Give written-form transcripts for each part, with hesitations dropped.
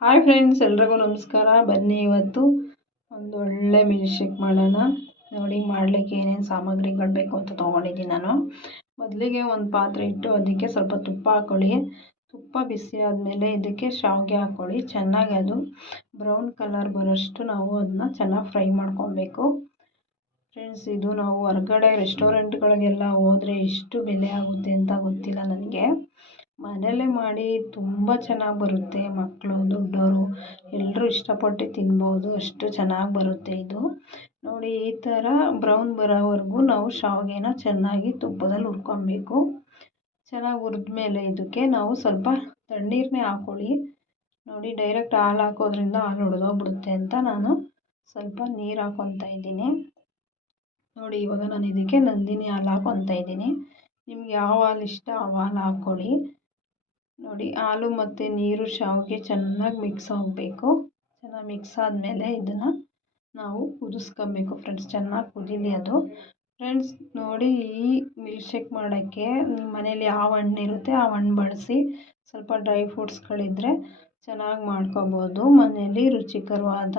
Hi friends, ಎಲ್ರಿಗೂ ನಮಸ್ಕಾರ. ಬನ್ನಿ ಇವತ್ತು ಒಂದು ಒಳ್ಳೆ ಮಿಲ್ಕ್ ಶೇಕ್ ಮಾಡೋಣ. ನೋಡಿ ಮಾಡಲಿಕ್ಕೆ ಏನೇನು ಸಾಮಗ್ರಿಗಳು ಬೇಕು ಅಂತ ತೊಗೊಂಡಿದ್ದೀನಿ ನಾನು. ಮೊದಲಿಗೆ ಒಂದು ಪಾತ್ರೆ ಇಟ್ಟು ಅದಕ್ಕೆ ಸ್ವಲ್ಪ ತುಪ್ಪ ಹಾಕ್ಕೊಳ್ಳಿ. ತುಪ್ಪ ಬಿಸಿ ಆದಮೇಲೆ ಇದಕ್ಕೆ ಶಾವಿಗೆ ಹಾಕ್ಕೊಳ್ಳಿ. ಚೆನ್ನಾಗಿ ಅದು ಬ್ರೌನ್ ಕಲರ್ ಬರೋಷ್ಟು ನಾವು ಅದನ್ನ ಚೆನ್ನಾಗಿ ಫ್ರೈ ಮಾಡ್ಕೊಬೇಕು ಫ್ರೆಂಡ್ಸ್. ಇದು ನಾವು ಹೊರಗಡೆ ರೆಸ್ಟೋರೆಂಟ್ಗಳಿಗೆಲ್ಲ ಹೋದರೆ ಎಷ್ಟು ಬೆಲೆ ಆಗುತ್ತೆ ಅಂತ ಗೊತ್ತಿಲ್ಲ ನನಗೆ. ಮನೆಯಲ್ಲೇ ಮಾಡಿ ತುಂಬ ಚೆನ್ನಾಗಿ ಬರುತ್ತೆ. ಮಕ್ಕಳು, ದೊಡ್ಡವರು ಎಲ್ಲರೂ ಇಷ್ಟಪಟ್ಟು ತಿನ್ಬೋದು, ಅಷ್ಟು ಚೆನ್ನಾಗಿ ಬರುತ್ತೆ ಇದು. ನೋಡಿ, ಈ ಥರ ಬ್ರೌನ್ ಬರೋವರೆಗೂ ನಾವು ಶಾವಿಗೆನ ಚೆನ್ನಾಗಿ ತುಪ್ಪದಲ್ಲಿ ಹುರ್ಕೊಬೇಕು. ಚೆನ್ನಾಗಿ ಹುರಿದ್ಮೇಲೆ ಇದಕ್ಕೆ ನಾವು ಸ್ವಲ್ಪ ತಣ್ಣೀರನ್ನೇ ಹಾಕ್ಕೊಳ್ಳಿ. ನೋಡಿ, ಡೈರೆಕ್ಟ್ ಹಾಲು ಹಾಕೋದ್ರಿಂದ ಹಾಲು ಒಡೆದೋಗ್ಬಿಡುತ್ತೆ ಅಂತ ನಾನು ಸ್ವಲ್ಪ ನೀರು ಹಾಕ್ಕೊತಾ ಇದ್ದೀನಿ. ನೋಡಿ, ಇವಾಗ ನಾನು ಇದಕ್ಕೆ ನಂದಿನಿ ಹಾಲು ಹಾಕ್ಕೊತಾ ಇದ್ದೀನಿ. ನಿಮ್ಗೆ ಯಾವ ಹಾಲು ಇಷ್ಟ ಆ ಹಾಲು ಹಾಕ್ಕೊಳ್ಳಿ. ನೋಡಿ, ಹಾಲು ಮತ್ತು ನೀರು ಶಾವಿಗೆ ಚೆನ್ನಾಗಿ ಮಿಕ್ಸ್ ಆಗಬೇಕು. ಚೆನ್ನಾಗಿ ಮಿಕ್ಸ್ ಆದಮೇಲೆ ಇದನ್ನು ನಾವು ಕುದಿಸ್ಕೊಬೇಕು ಫ್ರೆಂಡ್ಸ್. ಚೆನ್ನಾಗಿ ಕುದೀಲಿ ಅದು ಫ್ರೆಂಡ್ಸ್. ನೋಡಿ, ಈ ಮಿಲ್ಕ್ ಶೇಕ್ ಮಾಡೋಕ್ಕೆ ನಿಮ್ಮ ಮನೇಲಿ ಯಾವ ಹಣ್ಣು ಇರುತ್ತೆ ಆ ಹಣ್ಣು ಬಳಸಿ. ಸ್ವಲ್ಪ ಡ್ರೈ ಫ್ರೂಟ್ಸ್ಗಳಿದ್ದರೆ ಚೆನ್ನಾಗಿ ಮಾಡ್ಕೊಬೋದು ಮನೆಯಲ್ಲಿ ರುಚಿಕರವಾದ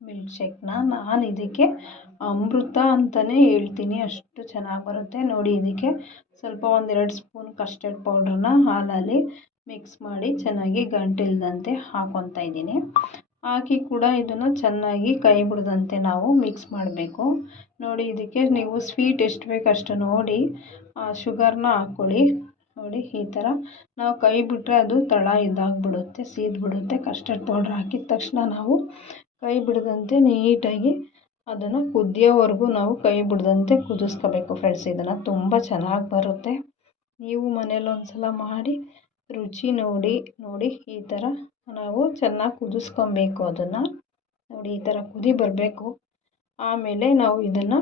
ಮಿಲ್ಕ್ ಶೇಕ್ನ. ನಾನು ಇದಕ್ಕೆ ಅಮೃತ ಅಂತಲೇ ಹೇಳ್ತೀನಿ, ಅಷ್ಟು ಚೆನ್ನಾಗಿ ಬರುತ್ತೆ. ನೋಡಿ, ಇದಕ್ಕೆ ಸ್ವಲ್ಪ 1-2 ಸ್ಪೂನ್ ಕಸ್ಟರ್ಡ್ ಪೌಡ್ರನ್ನ ಹಾಲಲ್ಲಿ ಮಿಕ್ಸ್ ಮಾಡಿ ಚೆನ್ನಾಗಿ ಗಂಟಿಲ್ದಂತೆ ಹಾಕ್ಕೊತಾ ಇದ್ದೀನಿ. ಹಾಕಿ ಕೂಡ ಇದನ್ನು ಚೆನ್ನಾಗಿ ಕೈ ಬಿಡದಂತೆ ನಾವು ಮಿಕ್ಸ್ ಮಾಡಬೇಕು. ನೋಡಿ, ಇದಕ್ಕೆ ನೀವು ಸ್ವೀಟ್ ಎಷ್ಟು ಬೇಕು ಅಷ್ಟು ನೋಡಿ ಶುಗರ್ನ ಹಾಕ್ಕೊಳ್ಳಿ. ನೋಡಿ, ಈ ಥರ ನಾವು ಕೈ ಬಿಟ್ಟರೆ ಅದು ತಳ ಇದಾಗಿಬಿಡುತ್ತೆ, ಸೀದ್ಬಿಡುತ್ತೆ. ಕಸ್ಟರ್ಡ್ ಪೌಡ್ರ್ ಹಾಕಿದ ತಕ್ಷಣ ನಾವು ಕೈ ಬಿಡದಂತೆ ನೀಟಾಗಿ ಅದನ್ನು ಕುದಿಯೋವರೆಗೂ ನಾವು ಕೈ ಬಿಡದಂತೆ ಕುದಿಸ್ಕೋಬೇಕು ಫ್ರೆಂಡ್ಸ್. ಇದನ್ನು ತುಂಬ ಚೆನ್ನಾಗಿ ಬರುತ್ತೆ. ನೀವು ಮನೇಲಿ ಒಂದ್ಸಲ ಮಾಡಿ ರುಚಿ ನೋಡಿ ಈ ಥರ ನಾವು ಚೆನ್ನಾಗಿ ಕುದಿಸ್ಕೊಬೇಕು ಅದನ್ನು. ನೋಡಿ, ಈ ಥರ ಕುದಿ ಬರಬೇಕು. ಆಮೇಲೆ ನಾವು ಇದನ್ನು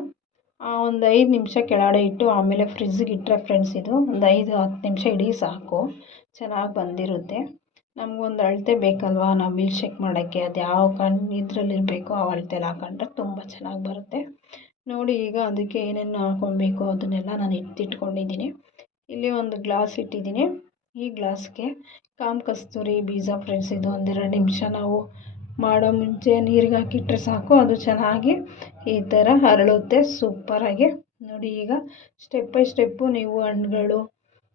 ಒಂದು 5 ನಿಮಿಷ ಕೆಳಗಡೆ ಇಟ್ಟು ಆಮೇಲೆ ಫ್ರಿಜ್ಜಿಗೆ ಇಟ್ಟರೆ ಫ್ರೆಂಡ್ಸ್, ಇದು ಒಂದು 5-10 ನಿಮಿಷ ಇಡೀ ಸಾಕು, ಚೆನ್ನಾಗಿ ಬಂದಿರುತ್ತೆ. ನಮಗೊಂದು ಅಳತೆ ಬೇಕಲ್ವಾ ನಾವು ಮಿಲ್ಕ್ ಶೇಕ್ ಮಾಡೋಕ್ಕೆ, ಅದು ಯಾವ ಇದರಲ್ಲಿರಬೇಕು ಆ ಅಳತೆಲಿ ಹಾಕೊಂಡ್ರೆ ತುಂಬ ಚೆನ್ನಾಗಿ ಬರುತ್ತೆ. ನೋಡಿ, ಈಗ ಅದಕ್ಕೆ ಏನೇನು ಹಾಕ್ಕೊಬೇಕು ಅದನ್ನೆಲ್ಲ ನಾನು ಎತ್ತಿಟ್ಕೊಂಡಿದ್ದೀನಿ. ಇಲ್ಲಿ ಒಂದು ಗ್ಲಾಸ್ ಇಟ್ಟಿದ್ದೀನಿ. ಈ ಗ್ಲಾಸ್ಗೆ ಕಸ್ತೂರಿ ಬೀಜ ಫ್ರೆಂಡ್ಸ್. ಇದು 1-2 ನಿಮಿಷ ನಾವು ಮಾಡೋ ಮುಂಚೆ ನೀರಿಗೆ ಹಾಕಿಟ್ರೆ ಸಾಕು, ಅದು ಚೆನ್ನಾಗಿ ಈ ಥರ ಹರಳುತ್ತೆ ಸೂಪರಾಗಿ. ನೋಡಿ, ಈಗ ಸ್ಟೆಪ್ ಬೈ ಸ್ಟೆಪ್ಪು ನೀವು ಹಣ್ಣುಗಳು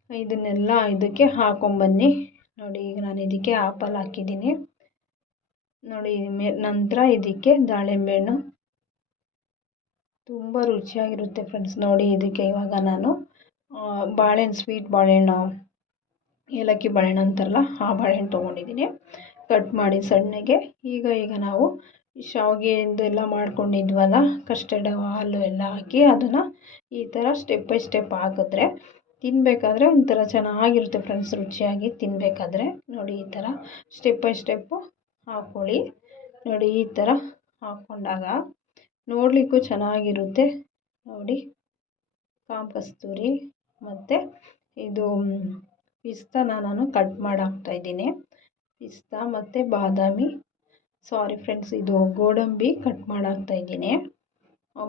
ಇದನ್ನೆಲ್ಲ ಇದಕ್ಕೆ ಹಾಕೊಂಬನ್ನಿ. ನೋಡಿ, ಈಗ ನಾನು ಇದಕ್ಕೆ ಆಪಲ್ ಹಾಕಿದ್ದೀನಿ. ನೋಡಿ, ನಂತರ ಇದಕ್ಕೆ ದಾಳಿಂಬೆ ಹಣ್ಣು ತುಂಬ ರುಚಿಯಾಗಿರುತ್ತೆ ಫ್ರೆಂಡ್ಸ್. ನೋಡಿ, ಇದಕ್ಕೆ ಇವಾಗ ನಾನು ಬಾಳೆಹಣ್ಣು, ಸ್ವೀಟ್ ಬಾಳೆಹಣ್ಣು, ಏಲಕ್ಕಿ ಬಾಳೆಹಣ್ಣು ಅಂತಾರಲ್ಲ ಆ ಬಾಳೆಹಣ್ಣು ತೊಗೊಂಡಿದ್ದೀನಿ, ಕಟ್ ಮಾಡಿ ಸಣ್ಣಗೆ. ಈಗ ನಾವು ಶಾವಿಗೆಯಿಂದೆಲ್ಲ ಮಾಡ್ಕೊಂಡಿದ್ವಲ್ಲ, ಕಸ್ಟರ್ಡ್ ಹಾಲು ಎಲ್ಲ ಹಾಕಿ ಅದನ್ನು ಈ ಥರ ಸ್ಟೆಪ್ ಬೈ ಸ್ಟೆಪ್ ಹಾಕಿದ್ರೆ ತಿನ್ನಬೇಕಾದ್ರೆ ಒಂಥರ ಚೆನ್ನಾಗಿರುತ್ತೆ ಫ್ರೆಂಡ್ಸ್, ರುಚಿಯಾಗಿ ತಿನ್ನಬೇಕಾದ್ರೆ. ನೋಡಿ, ಈ ಥರ ಸ್ಟೆಪ್ ಬೈ ಸ್ಟೆಪ್ಪು ಹಾಕ್ಕೊಳ್ಳಿ. ನೋಡಿ, ಈ ಥರ ಹಾಕ್ಕೊಂಡಾಗ ನೋಡಲಿಕ್ಕೂ ಚೆನ್ನಾಗಿರುತ್ತೆ. ನೋಡಿ, ಕಸ್ತೂರಿ ಮತ್ತು ಇದು ಪಿಸ್ತಾನ ನಾನು ಕಟ್ ಮಾಡಿ ಹಾಕ್ತಾಯಿದ್ದೀನಿ. ಪಿಸ್ತಾ ಮತ್ತು ಸಾರಿ ಫ್ರೆಂಡ್ಸ್, ಇದು ಗೋಡಂಬಿ ಕಟ್ ಮಾಡಿ ಹಾಕ್ತಾಯಿದ್ದೀನಿ.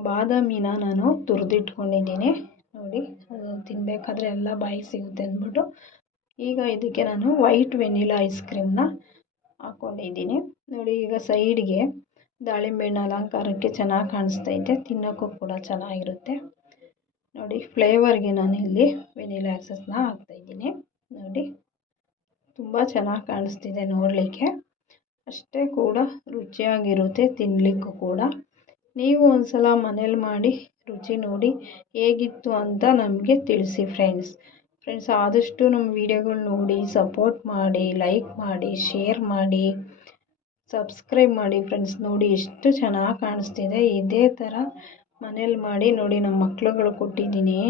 ಬಾದಾಮಿನ ನಾನು ತುರಿದಿಟ್ಕೊಂಡಿದ್ದೀನಿ. ನೋಡಿ, ತಿನ್ನಬೇಕಾದ್ರೆ ಎಲ್ಲ ಬಾಯಿಗೆ ಸಿಗುತ್ತೆ ಅಂದ್ಬಿಟ್ಟು. ಈಗ ಇದಕ್ಕೆ ನಾನು ವೈಟ್ ವೆನಿಲಾ ಐಸ್ ಕ್ರೀಮ್ನ ಹಾಕ್ಕೊಂಡಿದ್ದೀನಿ. ನೋಡಿ, ಈಗ ಸೈಡ್ಗೆ ದಾಳಿಂಬೆ ಹಣ್ಣು ಅಲಂಕಾರಕ್ಕೆ ಚೆನ್ನಾಗಿ ಕಾಣಿಸ್ತೈತೆ, ತಿನ್ನೋಕ್ಕೂ ಕೂಡ ಚೆನ್ನಾಗಿರುತ್ತೆ. ನೋಡಿ, ಫ್ಲೇವರ್ಗೆ ನಾನು ಇಲ್ಲಿ ವೆನಿಲಾ ಎಸೆನ್ಸ್ನ ಹಾಕ್ತಾಯಿದ್ದೀನಿ. ನೋಡಿ, ತುಂಬ ಚೆನ್ನಾಗಿ ಕಾಣಿಸ್ತಿದೆ ನೋಡಲಿಕ್ಕೆ, ಅಷ್ಟೇ ಕೂಡ ರುಚಿಯಾಗಿರುತ್ತೆ ತಿನ್ನಲಿಕ್ಕೂ ಕೂಡ. ನೀವು ಒಂದು ಸಲ ಮನೇಲಿ ಮಾಡಿ ರುಚಿ ನೋಡಿ ಹೇಗಿತ್ತು ಅಂತ ನಮಗೆ ತಿಳಿಸಿ ಫ್ರೆಂಡ್ಸ್. ಆದಷ್ಟು ನಮ್ಮ ವೀಡಿಯೋಗಳು ನೋಡಿ ಸಪೋರ್ಟ್ ಮಾಡಿ, ಲೈಕ್ ಮಾಡಿ, ಶೇರ್ ಮಾಡಿ, ಸಬ್ಸ್ಕ್ರೈಬ್ ಮಾಡಿ ಫ್ರೆಂಡ್ಸ್. ನೋಡಿ, ಎಷ್ಟು ಚೆನ್ನಾಗಿ ಕಾಣಿಸ್ತಿದೆ. ಇದೇ ಥರ ಮನೇಲಿ ಮಾಡಿ ನೋಡಿ. ನಮ್ಮ ಮಕ್ಳುಗಳು ಕೊಟ್ಟಿದ್ದೀನಿ,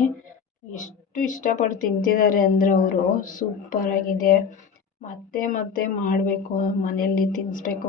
ಎಷ್ಟು ಇಷ್ಟಪಟ್ಟು ತಿಂತಿದ್ದಾರೆ ಅಂದರೆ ಅವರು, ಸೂಪರಾಗಿದೆ. ಮತ್ತೆ ಮಾಡಬೇಕು, ಮನೆಯಲ್ಲಿ ತಿನ್ನಿಸ್ಬೇಕು.